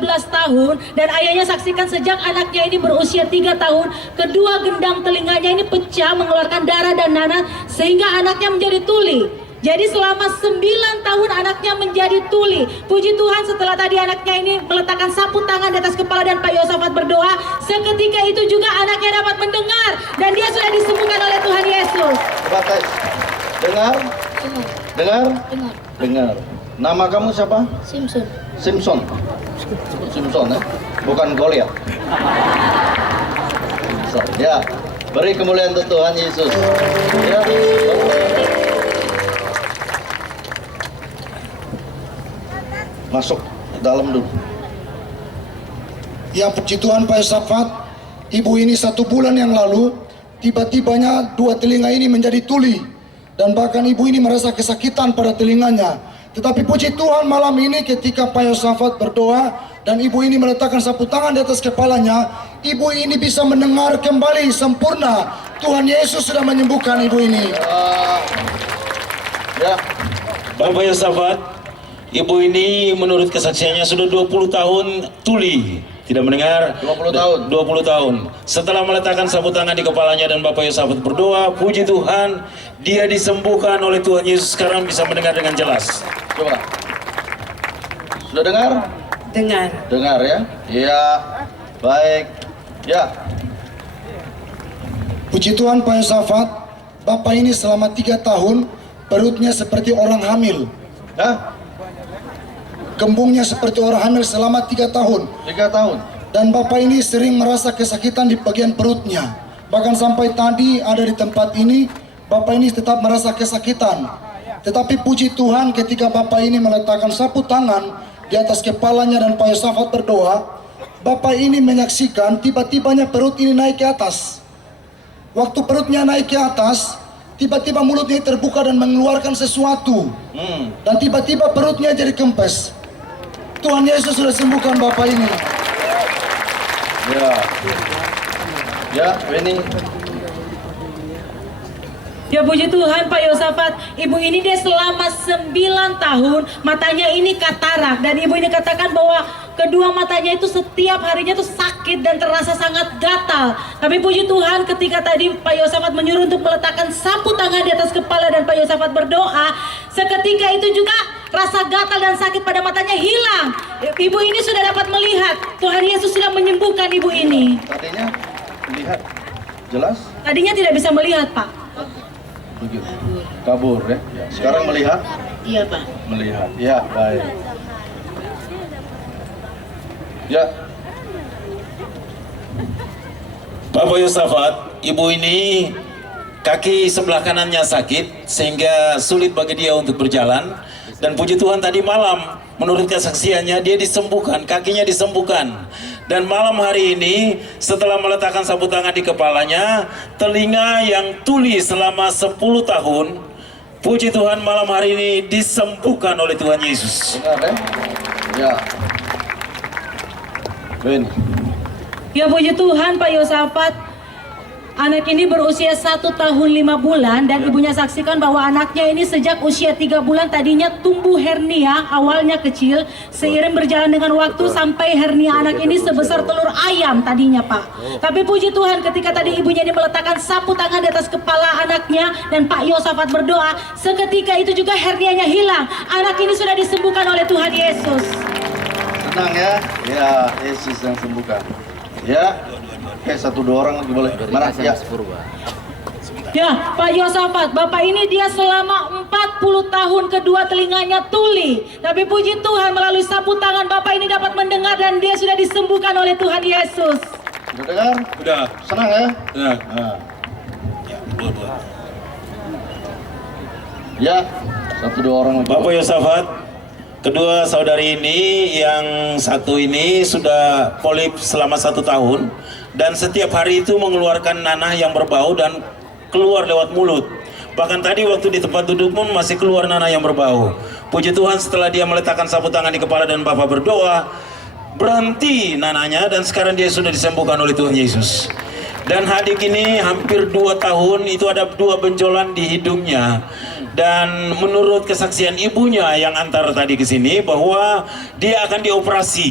12 tahun dan ayahnya saksikan sejak anaknya ini berusia 3 tahun, kedua gendang telinganya ini pecah mengeluarkan darah dan nanah sehingga anaknya menjadi tuli. Jadi selama 9 tahun anaknya menjadi tuli. Puji Tuhan, setelah tadi anaknya ini meletakkan sapu tangan di atas kepala dan Pak Yosafat berdoa, seketika itu juga anaknya dapat mendengar dan dia sudah disembuhkan oleh Tuhan Yesus. Dengar? Dengar? Dengar. Nama kamu siapa? Simpson. Simpson. Simpson, ya? Bukan Goliat. Ya, beri kemuliaan untuk Tuhan Yesus. Ya. Masuk dalam dulu. Ya, puji Tuhan Pak Yosafat, ibu ini 1 bulan yang lalu tiba-tibanya 2 telinga ini menjadi tuli dan bahkan ibu ini merasa kesakitan pada telinganya. Tetapi puji Tuhan malam ini ketika Pak Yosafat berdoa dan ibu ini meletakkan sapu tangan di atas kepalanya, ibu ini bisa mendengar kembali sempurna. Tuhan Yesus sudah menyembuhkan ibu ini. Ya. Bapak Yosafat, ibu ini menurut kesaksiannya sudah 20 tahun tuli, tidak mendengar. 20 tahun. 20 tahun. Setelah meletakkan sapu tangan di kepalanya dan Bapak Yosafat berdoa, puji Tuhan, dia disembuhkan oleh Tuhan Yesus, sekarang bisa mendengar dengan jelas. Coba. Sudah dengar? Dengar. Dengar ya? Iya. Baik. Ya. Puji Tuhan Pak Yosafat, Bapak ini selama 3 tahun perutnya seperti orang hamil. Hah? Kembungnya seperti orang hamil selama 3 tahun. 3 tahun. Dan Bapak ini sering merasa kesakitan di bagian perutnya. Bahkan sampai tadi ada di tempat ini, Bapak ini tetap merasa kesakitan. Tetapi puji Tuhan ketika Bapak ini meletakkan sapu tangan di atas kepalanya dan Pak Yosafat berdoa, Bapak ini menyaksikan tiba-tibanya perut ini naik ke atas. Waktu perutnya naik ke atas, tiba-tiba mulutnya terbuka dan mengeluarkan sesuatu. Dan tiba-tiba perutnya jadi kempes. Tuhan Yesus sudah sembuhkan Bapak ini. Ya. Ya, ini. Ya puji Tuhan Pak Yosafat, ibu ini dia selama 9 tahun matanya ini katarak dan ibu ini katakan bahwa kedua matanya itu setiap harinya itu sakit dan terasa sangat gatal. Tapi puji Tuhan ketika tadi Pak Yosafat menyuruh untuk meletakkan sapu tangan di atas kepala dan Pak Yosafat berdoa, seketika itu juga rasa gatal dan sakit pada matanya hilang. Ibu ini sudah dapat melihat. Tuhan Yesus sudah menyembuhkan ibu ini. Tadinya lihat jelas? Tadinya tidak bisa melihat, Pak. Begitu. Kabur ya. Sekarang melihat? Iya, Pak. Melihat. Ya, baik. Ya. Bapak Yosafat, ibu ini kaki sebelah kanannya sakit sehingga sulit bagi dia untuk berjalan. Dan puji Tuhan tadi malam menurut kesaksiannya dia disembuhkan, kakinya disembuhkan. Dan malam hari ini setelah meletakkan sapu tangan di kepalanya, telinga yang tuli selama 10 tahun, puji Tuhan malam hari ini disembuhkan oleh Tuhan Yesus. Benar ya? Ya. Ben. Ya puji Tuhan Pak Yosafat, anak ini berusia 1 tahun 5 bulan dan ibunya saksikan bahwa anaknya ini sejak usia 3 bulan tadinya tumbuh hernia, awalnya kecil, seiring berjalan dengan waktu sampai hernia anak ini sebesar telur ayam tadinya Pak. Tapi puji Tuhan ketika tadi ibunya ini meletakkan sapu tangan di atas kepala anaknya dan Pak Yosafat berdoa, seketika itu juga hernianya hilang. Anak ini sudah disembuhkan oleh Tuhan Yesus. Tenang ya. Ya, Yesus yang sembuhkan. Ya. Oke, 1-2 orang lagi boleh. Mana? Ya. Ya, Pak Yosafat, Bapak ini dia selama 40 tahun kedua telinganya tuli. Tapi puji Tuhan melalui sapu tangan Bapak ini dapat mendengar dan dia sudah disembuhkan oleh Tuhan Yesus. Sudah dengar? Udah. Senang ya? Nah. Nah. Ya, dua-dua. Ya. 1-2 orang lagi. Bapak Yosafat, kedua saudari ini yang satu ini sudah polip selama 1 tahun dan setiap hari itu mengeluarkan nanah yang berbau dan keluar lewat mulut. Bahkan tadi waktu di tempat duduk pun masih keluar nanah yang berbau. Puji Tuhan setelah dia meletakkan sapu tangan di kepala dan Bapak berdoa, berhenti nanahnya dan sekarang dia sudah disembuhkan oleh Tuhan Yesus. Dan adik ini hampir 2 tahun itu ada 2 benjolan di hidungnya. Dan menurut kesaksian ibunya yang antar tadi ke sini bahwa dia akan dioperasi.